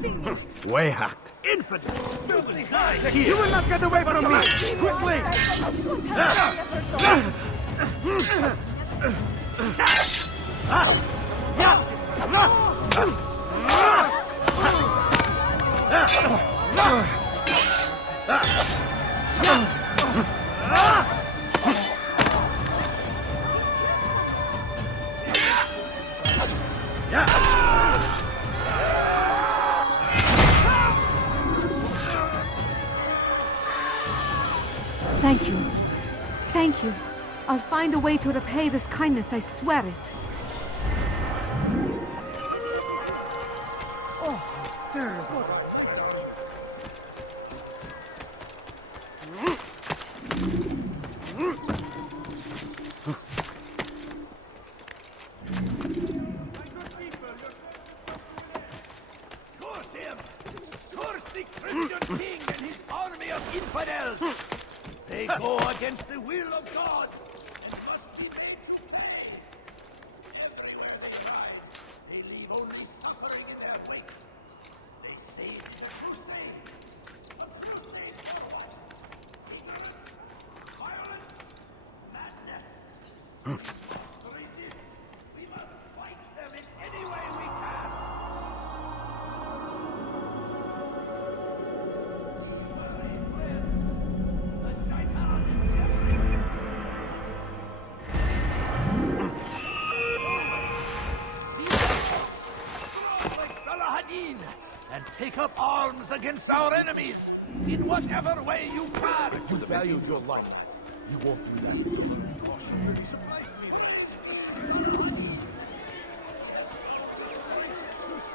protecting me! Way hacked. Infidel! Nobody dies here! You will not get away from me! Quickly! Thank you. Thank you. I'll find a way to repay this kindness, I swear it. Oh, terrible. Curse him! Curse the Christian king and his army of infidels! They go against the will of God and must be made to pay. Everywhere they try, they leave only suffering in their wake. They say it's a crusade, but the crusade for what? Ignorance, violence, madness. To resist, we must fight them in any way we can. And take up arms against our enemies in whatever way you can. To the value of your life, you won't do that.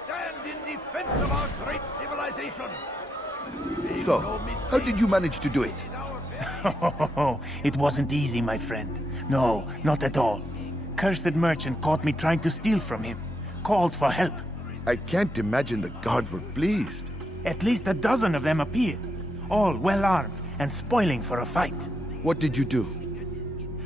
Stand in defense of our great civilization. So, how did you manage to do it? It wasn't easy, my friend. No, not at all. Cursed merchant caught me trying to steal from him. Called for help. I can't imagine the guards were pleased. At least a dozen of them appeared. All well-armed and spoiling for a fight. What did you do?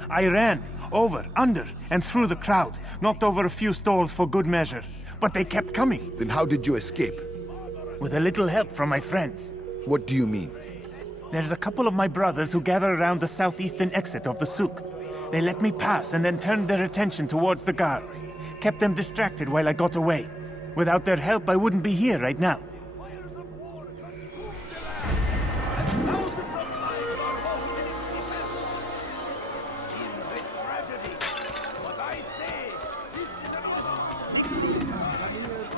I ran, over, under, and through the crowd. Knocked over a few stalls for good measure. But they kept coming. Then how did you escape? With a little help from my friends. What do you mean? There's a couple of my brothers who gather around the southeastern exit of the souk. They let me pass and then turned their attention towards the guards. Kept them distracted while I got away. Without their help, I wouldn't be here right now.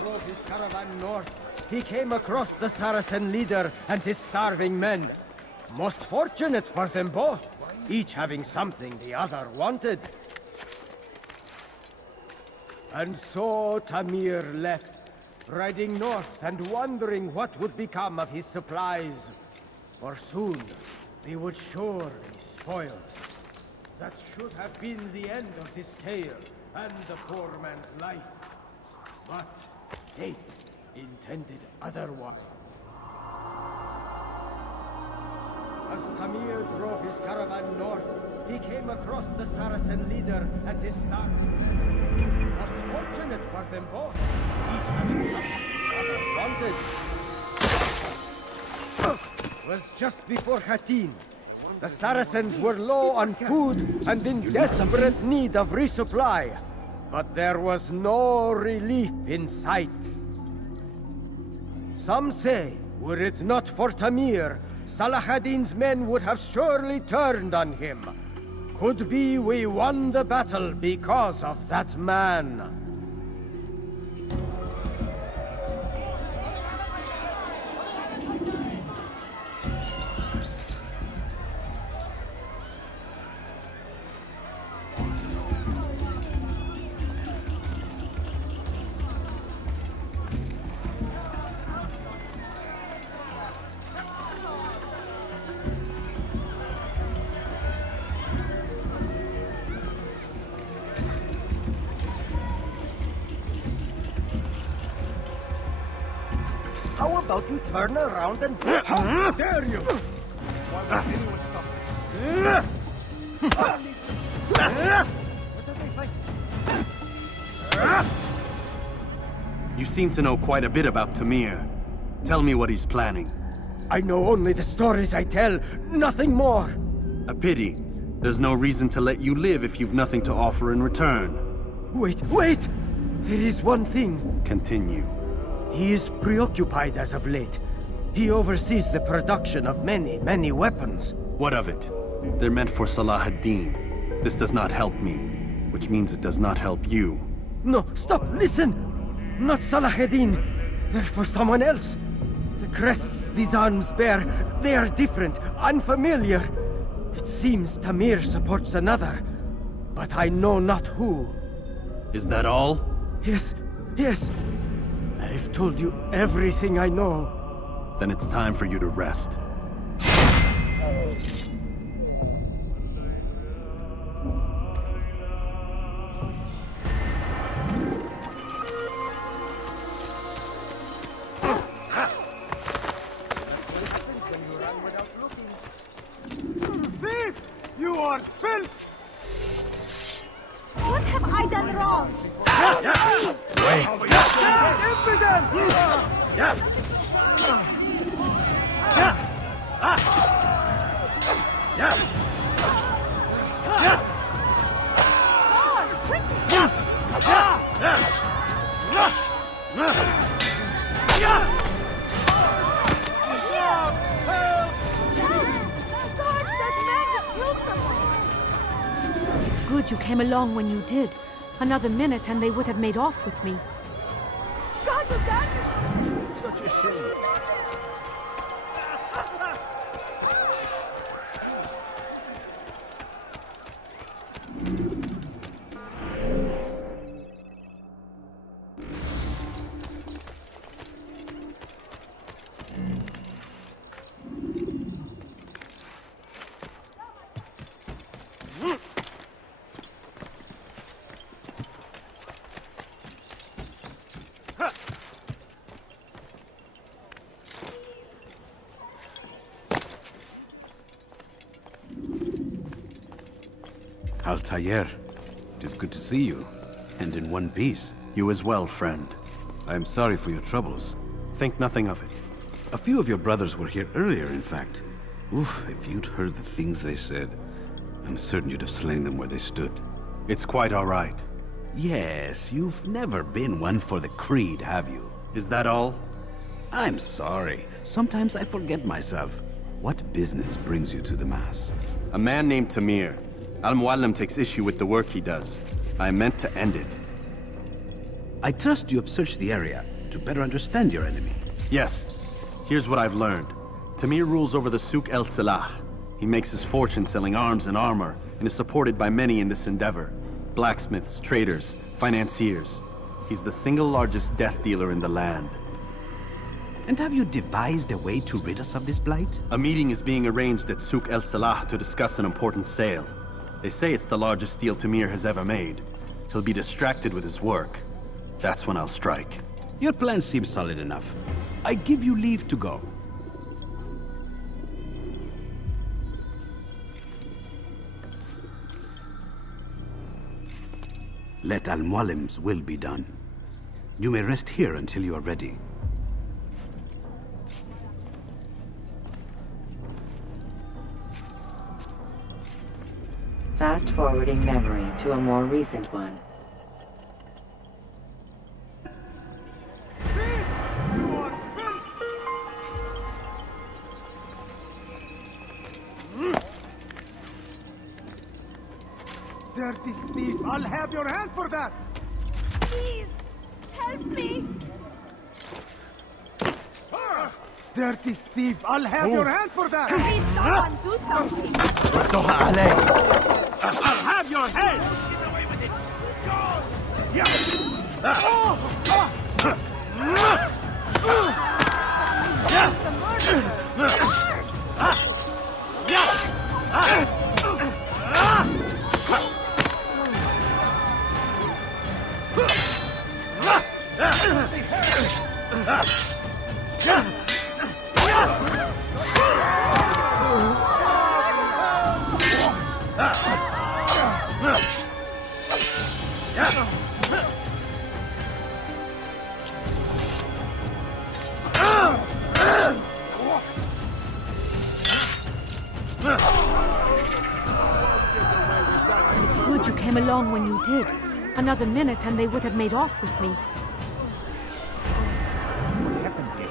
Drove his caravan north. He came across the Saracen leader and his starving men. Most fortunate for them both, each having something the other wanted. And so Tamir left, riding north and wondering what would become of his supplies. For soon, they would surely spoil. That should have been the end of this tale and the poor man's life. But fate intended otherwise. As Tamir drove his caravan north, he came across the Saracen leader and his staff. Most fortunate for them both, each having something the other wanted. It was just before Hattin. The Saracens were low on food and in desperate need of resupply. But there was no relief in sight. Some say, were it not for Tamir, Salah ad-Din's men would have surely turned on him. Could be we won the battle because of that man. How about you turn around and... How dare you! Why would anyone stop me? What do they fight? You seem to know quite a bit about Tamir. Tell me what he's planning. I know only the stories I tell, nothing more. A pity. There's no reason to let you live if you've nothing to offer in return. Wait! There is one thing. Continue. He is preoccupied as of late. He oversees the production of many weapons. What of it? They're meant for Salah ad-Din. This does not help me, which means it does not help you. No, stop, listen! Not Salah ad-Din. They're for someone else. The crests these arms bear, they are different, unfamiliar. It seems Tamir supports another, but I know not who. Is that all? Yes. I've told you everything I know. Then it's time for you to rest. You are filth! What have I done wrong? It's good you came along when you did. Another minute and they would have made off with me. God, you got me! Such a shame. Altaïr, it is good to see you, and in one piece. You as well, friend. I am sorry for your troubles. Think nothing of it. A few of your brothers were here earlier, in fact. Oof, if you'd heard the things they said, I'm certain you'd have slain them where they stood. It's quite all right. Yes, you've never been one for the creed, have you? Is that all? I'm sorry. Sometimes I forget myself. What business brings you to the Mass? A man named Tamir. Al-Muallim takes issue with the work he does. I meant to end it. I trust you have searched the area to better understand your enemy. Yes. Here's what I've learned. Tamir rules over the Souk el-Salah. He makes his fortune selling arms and armor, and is supported by many in this endeavor. Blacksmiths, traders, financiers. He's the single largest death dealer in the land. And have you devised a way to rid us of this blight? A meeting is being arranged at Souk el-Salah to discuss an important sale. They say it's the largest deal Tamir has ever made. He'll be distracted with his work. That's when I'll strike. Your plan seems solid enough. I give you leave to go. Let Al-Muallim's will be done. You may rest here until you are ready. Fast-forwarding memory to a more recent one. Dirty thief! I'll have your hand for that! Please, help me! Dirty thief! I'll have your hand for that! Please, someone do something! I'll have your head! Get away with it! Go! good you came along when you did. Another minute and they would have made off with me. What happened here?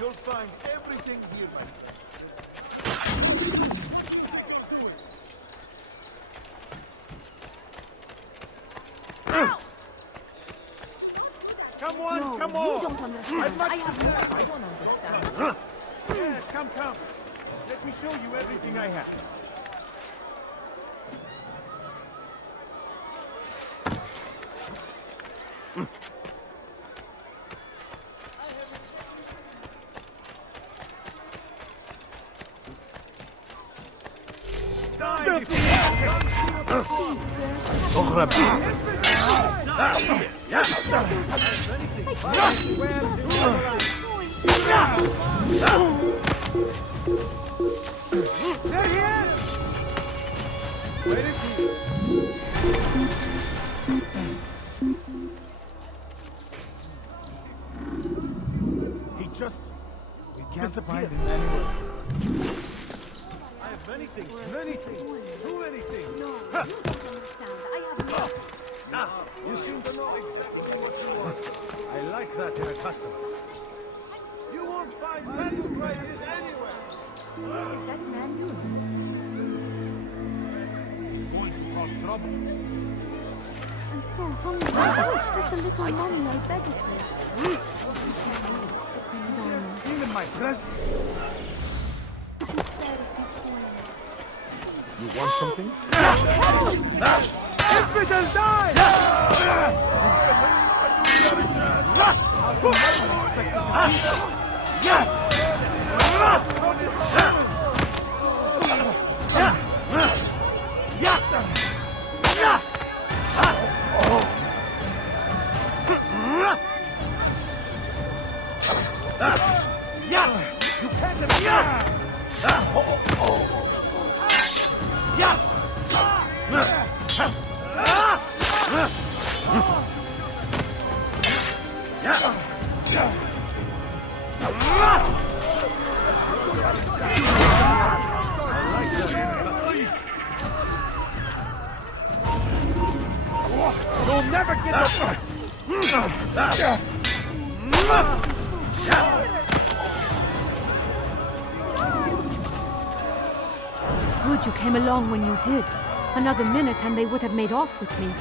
You'll find everything here, my friend. Come on, No, come you on! don't understand. I don't understand. Yes, come. Let me show you everything I have. There he is! Where is he? He just... We can't find him anywhere. I have many things. Too many things. No, you don't understand. I have Now, you seem to know exactly what you want. I like that in a customer. You won't find metal prices anywhere. What is that man doing? He's going to cause trouble. I'm so hungry. Just a little money, I beg of you. Even my present. You want something? Infidel die! You'll never get up. Good you came along when you did. Another minute and they would have made off with me.